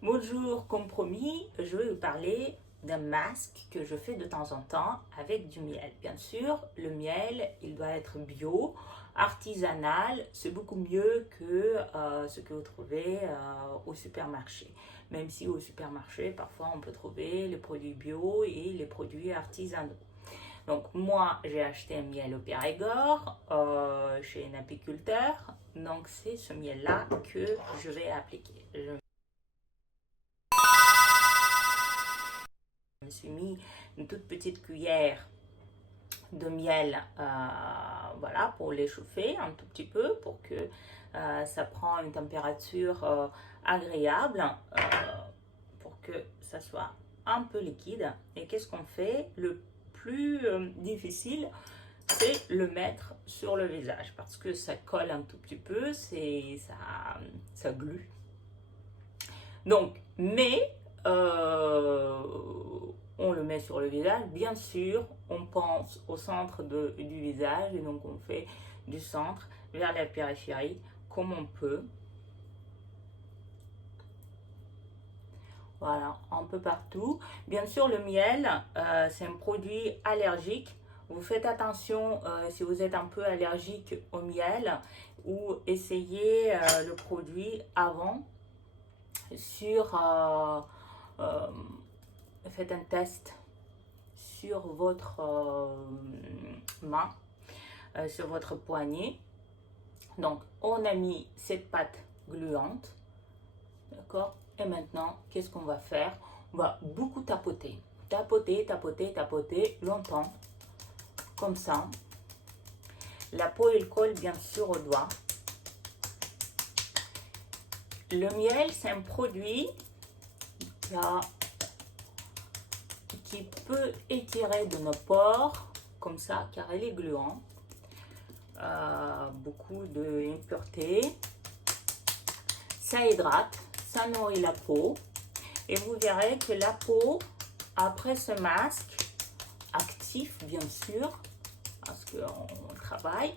Bonjour, comme promis, je vais vous parler d'un masque que je fais de temps en temps avec du miel. Bien sûr, le miel, il doit être bio, artisanal, c'est beaucoup mieux que ce que vous trouvez au supermarché. Même si au supermarché, parfois on peut trouver les produits bio et les produits artisanaux. Donc moi, j'ai acheté un miel au Périgord chez un apiculteur. Donc c'est ce miel-là que je vais appliquer. Je me suis mis une toute petite cuillère de miel, voilà, pour l'échauffer un tout petit peu, pour que ça prend une température agréable, pour que ça soit un peu liquide. Et qu'est-ce qu'on fait? Le plus difficile, c'est le mettre sur le visage, parce que ça colle un tout petit peu, ça glue. Donc, mais on le met sur le visage. Bien sûr, on pense au centre du visage et donc on fait du centre vers la périphérie comme on peut. Voilà, un peu partout. Bien sûr, le miel, c'est un produit allergique. Vous faites attention si vous êtes un peu allergique au miel ou essayez le produit avant sur... faites un test sur votre main, sur votre poignet. Donc, on a mis cette pâte gluante, d'accord? Et maintenant, qu'est-ce qu'on va faire? On va beaucoup tapoter. Tapoter, tapoter, tapoter longtemps, comme ça. La peau, elle colle bien sûr au doigt. Le miel, c'est un produit qui peut étirer de nos pores, comme ça, car elle est gluant. Beaucoup d'impuretés. Ça hydrate, ça nourrit la peau. Et vous verrez que la peau, après ce masque, actif bien sûr, parce qu'on travaille,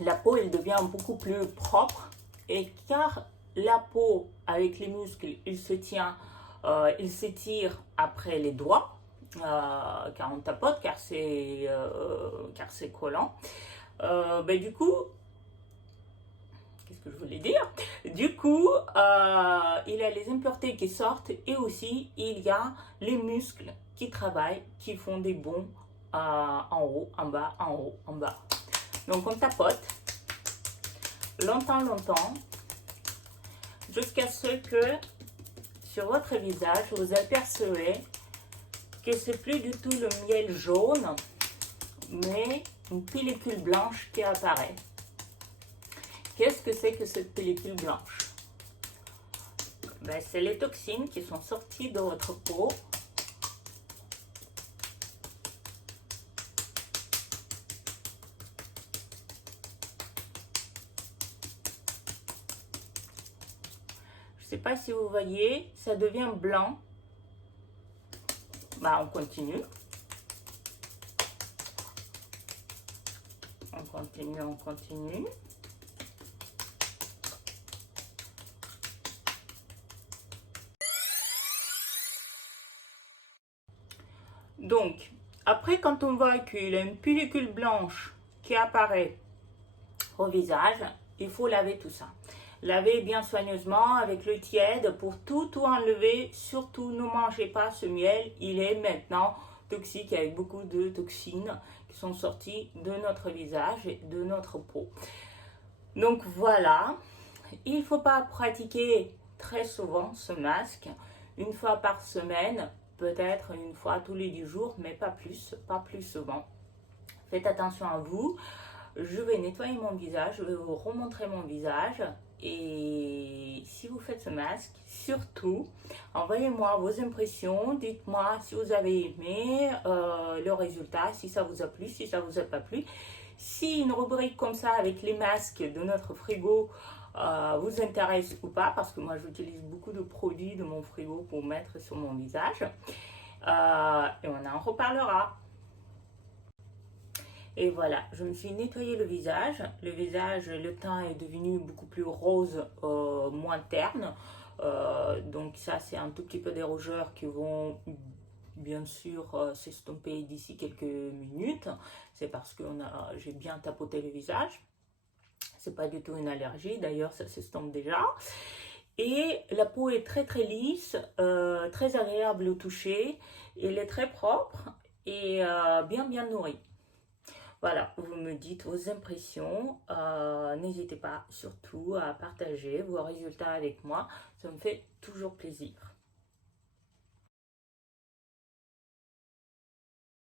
la peau, elle devient beaucoup plus propre. Et car la peau, avec les muscles, il se tient, il s'étire après les doigts, car on tapote, car c'est collant. Du coup, qu'est-ce que je voulais dire? Du coup, il y a les impuretés qui sortent et aussi il y a les muscles qui travaillent, qui font des bonds en haut, en bas, en haut, en bas. Donc on tapote longtemps, longtemps, jusqu'à ce que sur votre visage, vous apercevez que c'est plus du tout le miel jaune, mais une pellicule blanche qui apparaît. Qu'est-ce que c'est que cette pellicule blanche? C'est les toxines qui sont sorties de votre peau. Je ne sais pas si vous voyez, ça devient blanc. On continue. On continue, on continue. Donc, après, quand on voit qu'il y a une pellicule blanche qui apparaît au visage, il faut laver tout ça. Lavez bien soigneusement avec l'eau tiède pour tout enlever. Surtout, ne mangez pas ce miel. Il est maintenant toxique avec beaucoup de toxines qui sont sorties de notre visage et de notre peau. Donc voilà, il ne faut pas pratiquer très souvent ce masque. Une fois par semaine, peut-être une fois tous les 10 jours, mais pas plus souvent. Faites attention à vous. Je vais nettoyer mon visage, je vais vous remontrer mon visage. Et si vous faites ce masque, surtout, envoyez-moi vos impressions. Dites-moi si vous avez aimé le résultat, si ça vous a plu, si ça vous a pas plu. Si une rubrique comme ça avec les masques de notre frigo vous intéresse ou pas, parce que moi j'utilise beaucoup de produits de mon frigo pour mettre sur mon visage. Et on en reparlera. Et voilà, je me suis nettoyé le visage. Le teint est devenu beaucoup plus rose, moins terne. Donc ça, c'est un tout petit peu des rougeurs qui vont bien sûr s'estomper d'ici quelques minutes. C'est parce que j'ai bien tapoté le visage. C'est pas du tout une allergie, d'ailleurs ça s'estompe déjà. Et la peau est très très lisse, très agréable au toucher. Elle est très propre et bien nourrie. Voilà, vous me dites vos impressions. N'hésitez pas surtout à partager vos résultats avec moi. Ça me fait toujours plaisir.